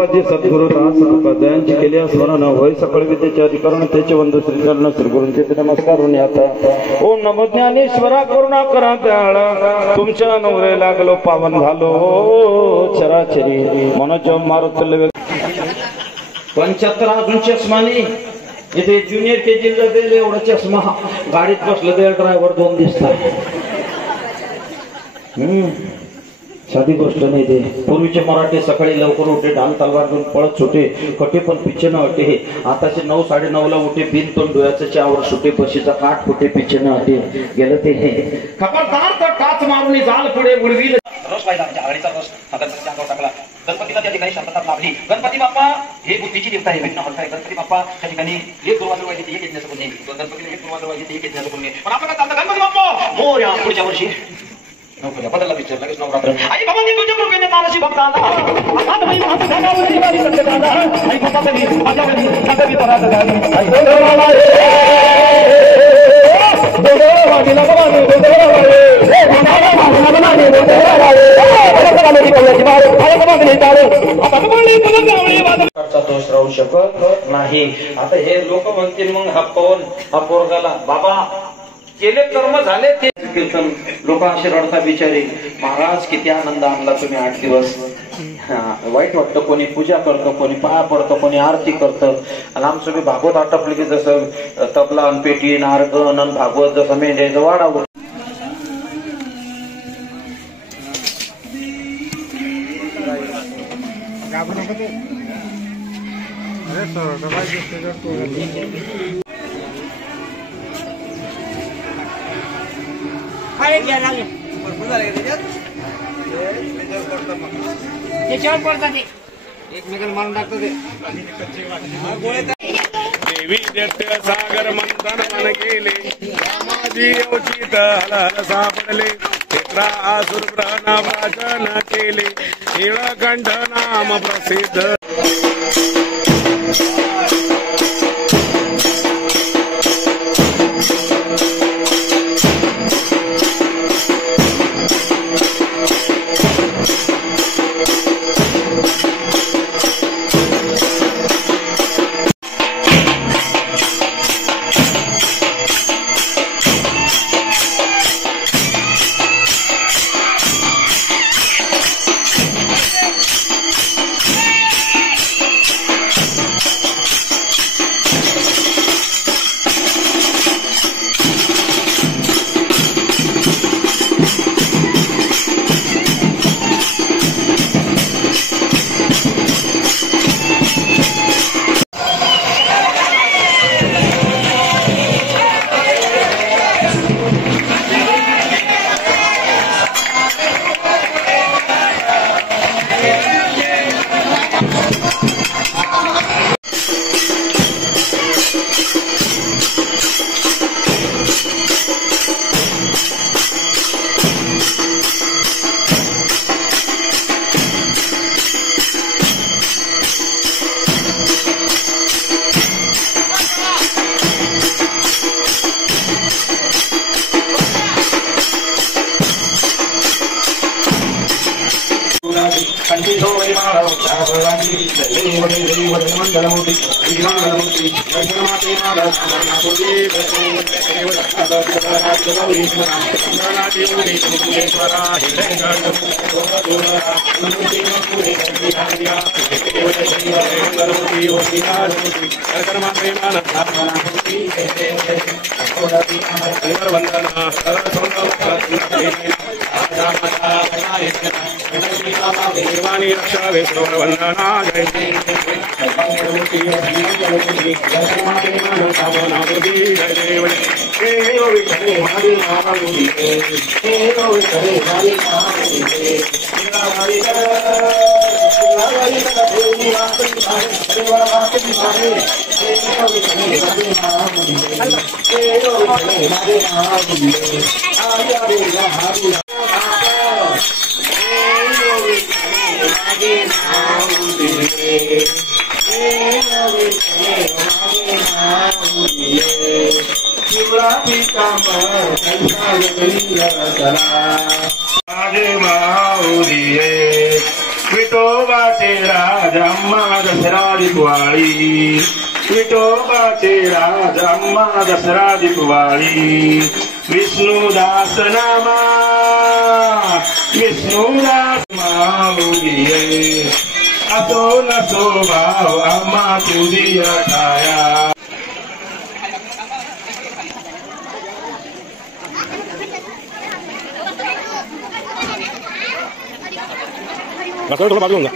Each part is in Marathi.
बाबाजी सद्गुरु दास तुकारामांची केल्या स्मरण होय सकळ विद्येचे अधिकरण त्याचे वंदू श्री चरण श्री गुरूंचे नमस्कार होऊन आता ओम नमो ज्ञानेश्वरा करुणा करा दयाळा तुमच्या नवरे लागलो पावन झालो चराचरी मनोजम मारुतले 75 अजून चष्मानी इथे ज्युनियर केजीला दिले एवढा चष्मा गाडीत बसलं ते ड्रायव्हर 2 दिसतात साधी गोष्ट नाही ते पूर्वीचे मराठी सकाळी लवकर उठे ढाल तलवार घेऊन पळत सुटे कटे पण पिच्छे न हटे आताचे 9 9:30 ला उठे बिन पण डोळ्याच्या चावर सुटे बशीचा काठ फुटे पिच्छे न हटे गेलं ते खबरदार तर टाच मारून जाल पुढे उडवील रस व्हायला म्हणजे आघाडीचा रस हाताचा चांगला टाकला गणपतीला त्या ठिकाणी शांतता लाभली गणपती बाप्पा हे बुद्धीची देवता आहे विघ्न हरता गणपती बाप्पा त्या ठिकाणी एक दुर्वादळ व्हायचे एक यज्ञाचं पुण्य गणपतीला एक दुर्वादळ व्हायचे एक यज्ञाचं पुण्य पण आपण काय गणपती बाप्पा मोरया पुढच्या वर्षी बदलला पिक्चर लगेच नवरात्र आई बाबांनी तुझ्या कृपेने मानसी भक्ताला आता मी माझं गावावरची वारी सत्यताला आई बाबा कधी माझ्या घरी सगळी परात झाली आई देवाला देवा दिला बाबाने देवा रे बाबाने दोष राहू शकत नाही आता हे लोक म्हणतील मग हा पवन हा पोरगाला बाबा केले कर्म झाले ते कीर्तन लोक असे रडतात बिचारे महाराज किती आनंद आणला तुम्ही 8 दिवस वाईट वाटतं कोणी पूजा करतं कोणी पाया पडतं कोणी आरती करतं आणि आमचं मी भागवत आटपले की जसं तबला अन पेटी नारगण अन भागवत जसं मेंढ्याचं वाढावं एकमेकांना मारून टाकतो देवी दैत्य सागर मंथन मन केले माझी उचित हल सापडले क्षेत्रा आसुर प्राण वाचन केले नीळकंठ नाम प्रसिद्ध विठोबा विठोबाचे राज अम्मा दसरा दिवाळी, विठोबाचे राज अम्मा दसरा दिवाळी. विष्णुदास नामा विष्णुदास माऊली, असो नसो भाव अम्मा तुझी ठाया. थोडं बाजून जा.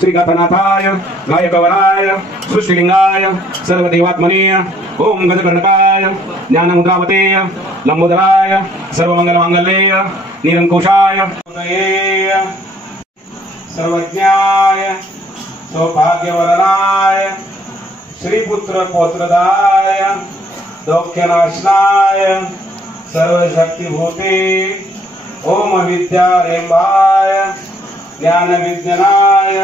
श्री गणनाथाय गायकवराय सृष्टिलिंगाय सर्वदेवात्मने ओम गजकर्णकाय ज्ञानमुद्रावते लंबोदराय सर्वमंगलमांगल्ये निरंकुशाय सर्वज्ञाय सौभाग्यवरणाय श्रीपुत्र पौत्रदाय दौख्यनाशनाय सर्वशक्तिभूते ओम विद्यारेंबाय ज्ञान विज्ञानाय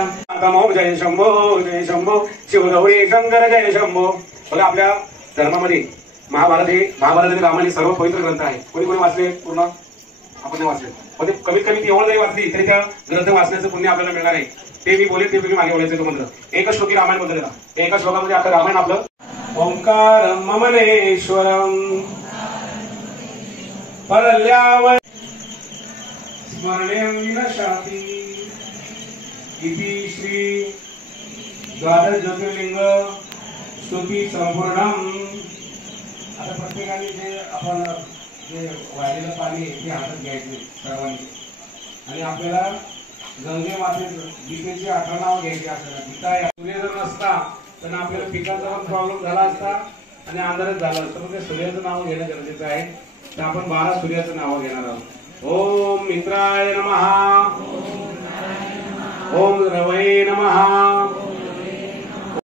जय शंभो शिवगौरी शंकर जय शंभो. बघा आपल्या धर्मामध्ये महाभारत आणि रामायण सर्व पवित्र ग्रंथ आहे. कोणी कोणी वाचले पूर्ण? आपण नाही वाचले, पण ते कमीत कमी ती एवढं जरी वाचली तरी त्या ग्रंथ वाचण्याचं पुण्य आपल्याला मिळणार आहे. ते मी बोले ते मी मागे बोलायचं तो मंत्र. एकच श्लोकी रामायण बोलतो त्याला. एका श्लोकामध्ये आपलं रामायण आपलं ओंकारं ममलेश्वरं परल्यावय स्मरणेन विनशाति इति श्री द्वादश ज्योतिर्लिंग स्तुती संपूर्णम. आता प्रत्येकाने जे आपण जे वाहिलेलं पाणी ते हातात घ्यायचे सर्वांनी, आणि आपल्याला गंगे माते गीतेची 18 नावं घ्यायची. आपल्याला गीता सूर्य जर नसता तर आपल्याला पिकांचा पण प्रॉब्लेम झाला असता आणि अंधारच झाला असतं. पण ते सूर्याचं नाव घेणं गरजेचं आहे. तर आपण 12 सूर्याचं नाव घेणार आहोत. ओम मित्राय नमः, ओम रवये नमः.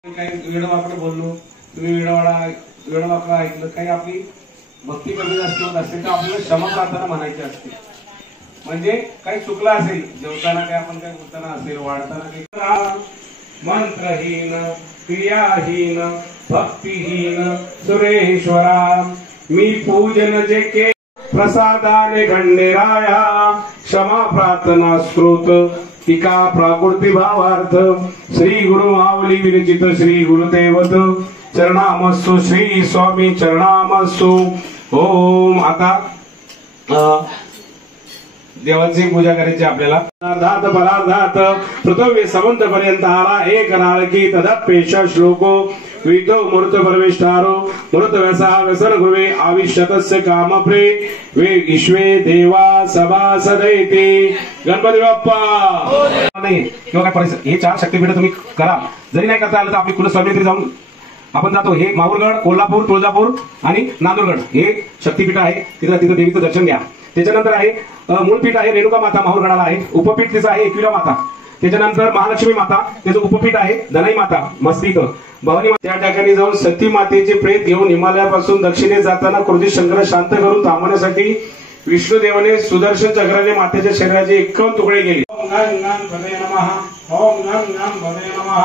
काही वेडवाकडे बोललो, तुम्ही वेडवाकडे ऐकलं, काही आपली भक्ती कमी जास्त होत असेल तर आपल्याला क्षमा प्रार्थना म्हणायची असते. म्हणजे काही चुकलं असेल जेवताना, काय आपण काही बोलताना असेल, वाढताना काही मंत्रहीन क्रियाहीन भक्तिहीन सुरेश्वरा मी पूजन जे के प्रसादाने गणराया क्षमा प्रार्थना स्त्रोत टीका प्राकृती भावार्थ श्री गुरु माऊली विरचित श्री गुरुदेवत चरणामस्सु श्री स्वामी चरणामस्सु. ओम. आता देवाची पूजा करायची आपल्याला. अर्धात परार्धात पृथ्वी समंत पर्यंत आला एक नारकी तदपेश श्लोको विदो मूर्त परमेष्ठारो मूर्त व्यसा व्यसन गुरुवे आविष्यतस्य कामप्रे वे ईश्वे देवा सभा सदैते. गणपती बाप्पा. नाही किंवा काय परिस्थिती, हे 4 शक्तीपीठ तुम्ही करा. जरी नाही करता आलं तर आपली कुलस्वामी तरी जाऊन आपण जातो. हे माहूरगड, कोल्हापूर, तुळजापूर आणि नांदुरगड हे शक्तीपीठ आहे. तिथं देवीचं दर्शन घ्या. त्याच्यानंतर आहे मूळपीठ आहे रेणुका माता माहूरगडाला आहे. उपपीठ तिचं आहे एकविरा माता. त्याच्यानंतर महालक्ष्मी माता त्याचं उपपीठ आहे धनाई माता मस्ती इथं भवानी. त्या ठिकाणी जाऊन सती मातेचे प्रेत घेऊन हिमालयापासून दक्षिणेत जाताना क्रोधित शंकर शांत करून थांबवण्यासाठी विष्णुदेवाने सुदर्शन चक्राने मातेच्या शरीराचे 51 तुकडे केले. ओम गण गणपते नमः, ओम गण गणपते नमः,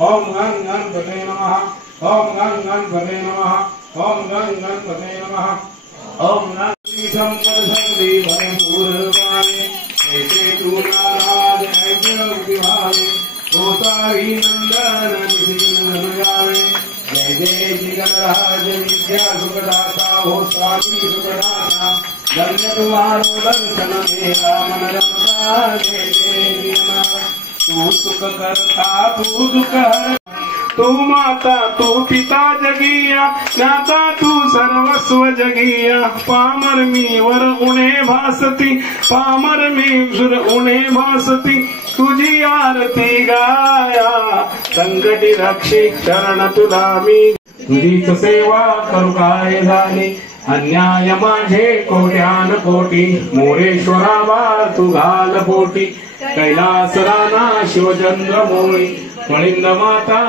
ओम गण गणपते नमः, ओम गण गणपते नमः, ओम गण गणपते नमः. ओम नारायण संपद संदेव पूर्वाने ऐसे तू नाराज ऐसे विभावे गोसावी नंदन निजावे. जय जय जगन्नाथ विद्या सुखदाता हो स्वामी सुखदाता. धन्य तुम्हारो दर्शन मेरा मन रमता. जय जय तू सुख करता तू दुख हर. तू माता तू पिता जगिया ज्ञाता तू सर्वस्व जगिया. पामर मी वर उणे भासती पामर मी वर उणे भासती. तुझी आरती गाया संकटी रक्षी शरण तुला मी. तुझीच सेवा करू काय झाली अन्याय माझे कोट्यान कोटी मोरेश्वरावा तू घाल पोटी कैलास राणा शिवचंद्र मोळी मळिंद माता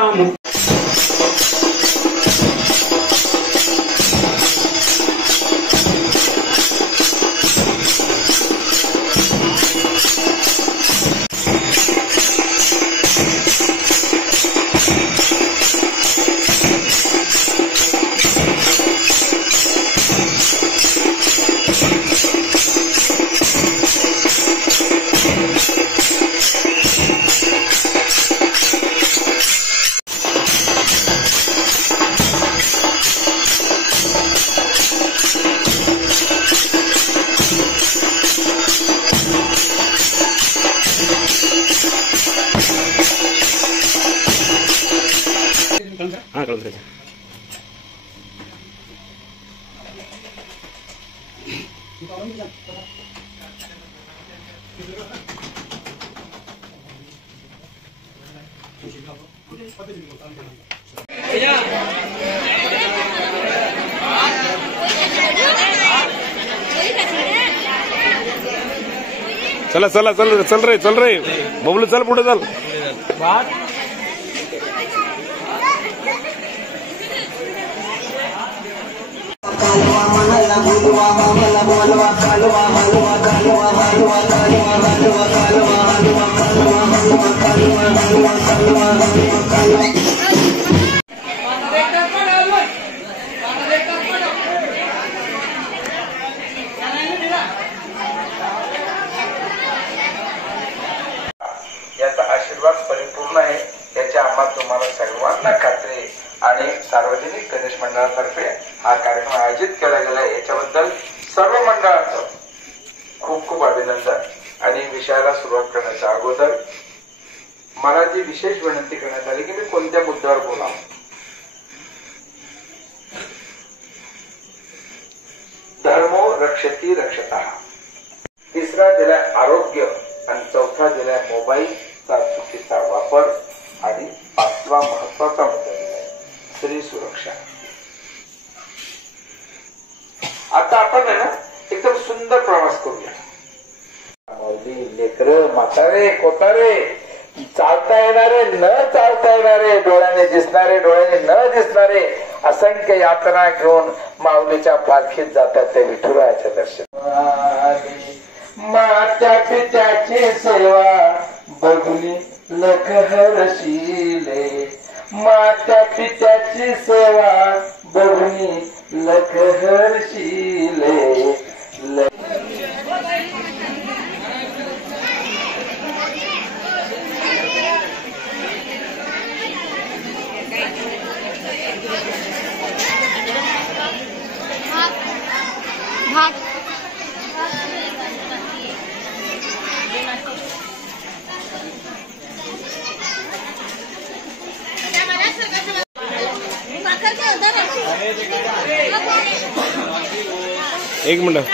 चला चला चल चल रे बबलू चल पुढे चल याचा आशीर्वाद परिपूर्ण आहे याची आम्हाला तुम्हाला सर्वांना खात्री आणि सार्वजनिक गणेश मंडळातर्फे हा कार्यक्रम आयोजित केला गेला आहे याच्याबद्दल सर्व मंडळाचं खूप खूप अभिनंदन। आणि विषयाला सुरुवात करण्याच्या अगोदर मला जी विशेष विनंती करण्यात आली की मी कोणत्या मुद्द्यावर बोलावं। धर्मो रक्षती रक्षतः, तिसरा दिलाय आरोग्य आणि चौथा दिलाय मोबाईलचा चुकीचा वापर आणि पाचवा महत्वाचा मुद्दा दिलाय स्त्री सुरक्षा। आता आपण आहे ना एकदम सुंदर प्रवास करूया। मौली लेकर म्हातारे कोतारे चालता येणारे न चालता येणारे डोळ्याने दिसणारे डोळ्याने न दिसणारे असंख्य यात्रा घेऊन माऊलीच्या पालखीत जातात ते विठुरायाच्या दर्शन। माता पित्याची सेवा बघुनी लख हरशिले, माता पित्याची सेवा बघुनी लख हरशिले। एक मिनिट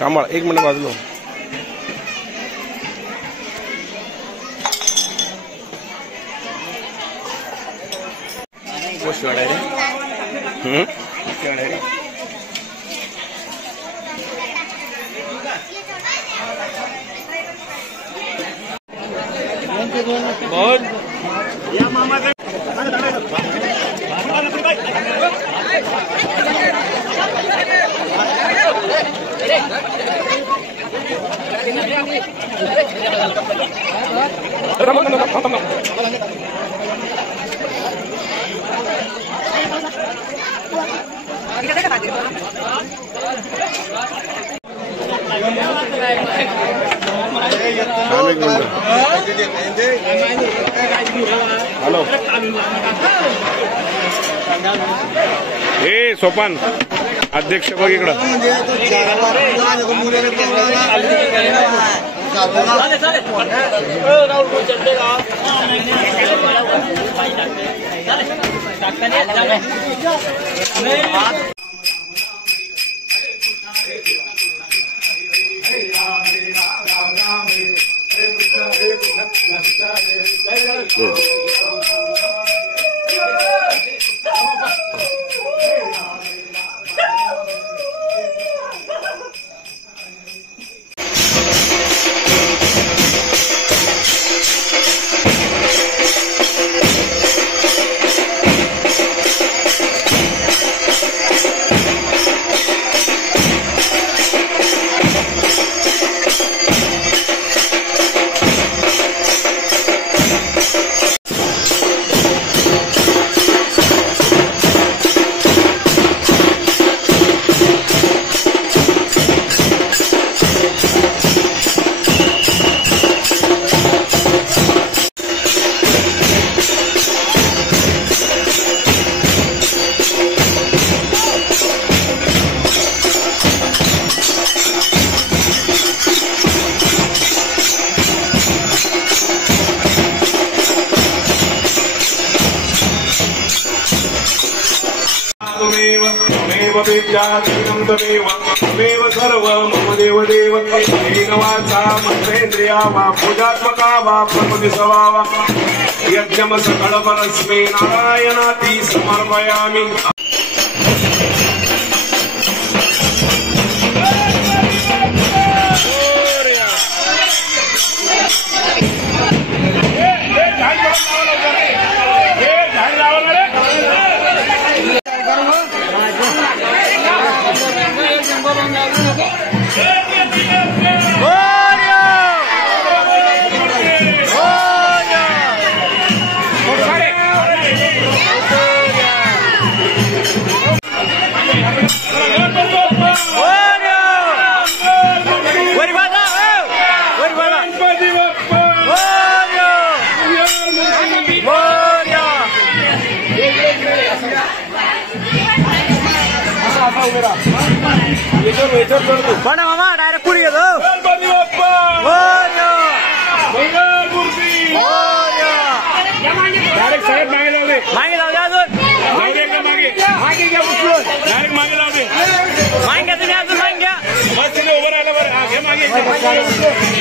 कांबळ एक मिनिट वाजलो हॅलो ए सोपान अध्यक्ष बघ इकडं त्वमेव विद्याधीनं त्वमेव सर्व मम देवदेव येन वाचा मंत्रेन्द्रिया वा पूजात्मका वा प्रकृतिसवा वा यज्ञम सकल परस्मै नारायणाति समर्पयामि। पण मामा डायरेक्ट पुढे गेलो डायरेक्ट साहेब मागे लावले मागे लावले अजून मागे मागे घ्या उचलून डायरेक्ट मागे लावले मागे घ्या तुम्ही अजून मागे घ्या बस तुम्ही उभं राहिलं बरं हा घे मागे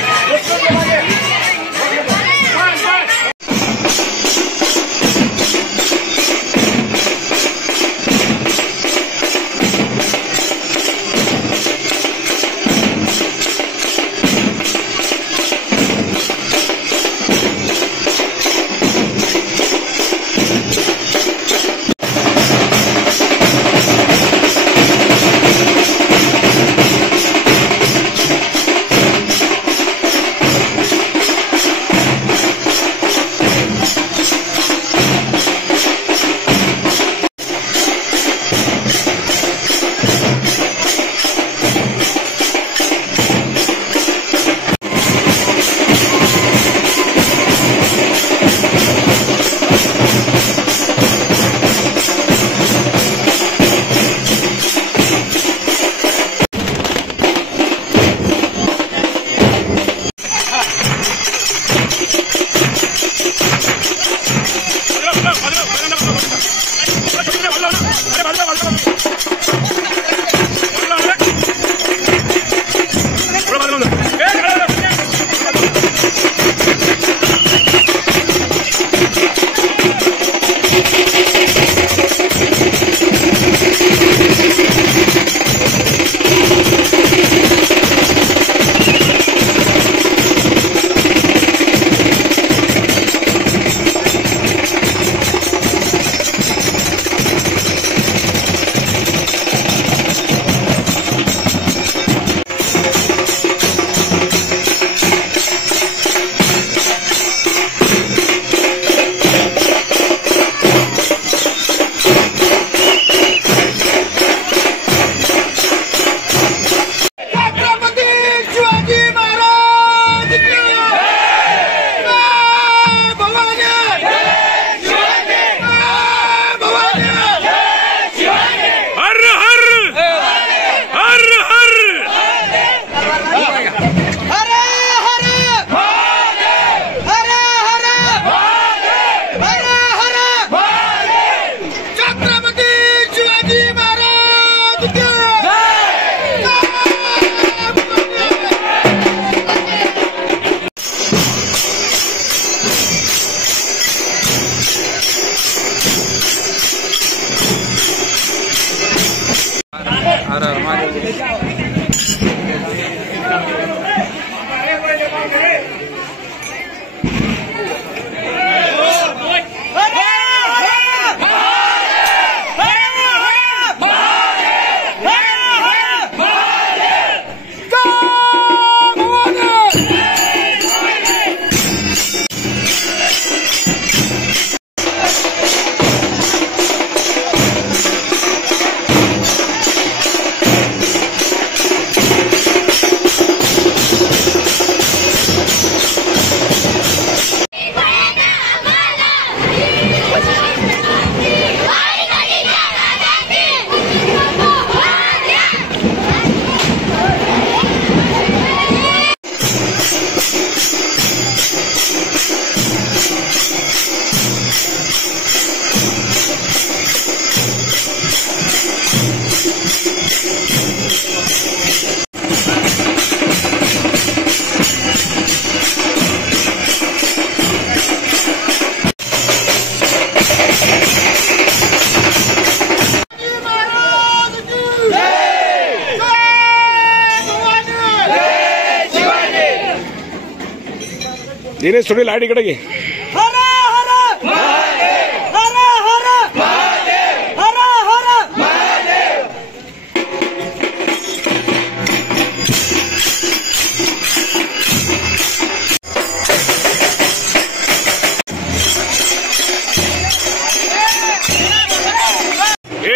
दिनेश थोडी लाईट इकडे घे.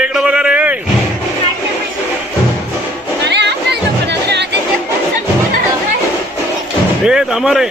इकडे बघा रे. हे थांबा रे.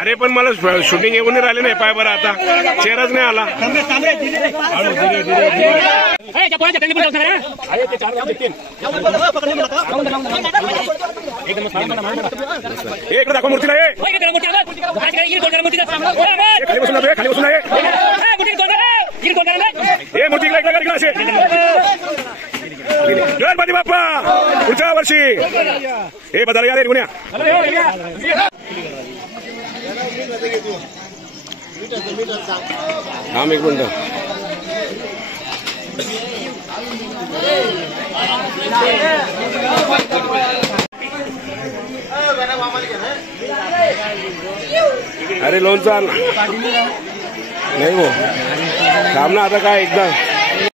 अरे पण मला शूटिंग येऊन नाही राहिले नाही पाय बरं आता चेहराच नाही आला. इकडे दाखव मूर्तीला. खाली बसून जातोय. खाली बसून आहे. हे मूर्ती इकडे असे. गणपती बाप्पा पुढच्या वर्षी. हे बदल या रे गुन्ह्या. थांब एक मिनिट. अरे लोणचा नाही हो. थांब ना आता काय एकदा.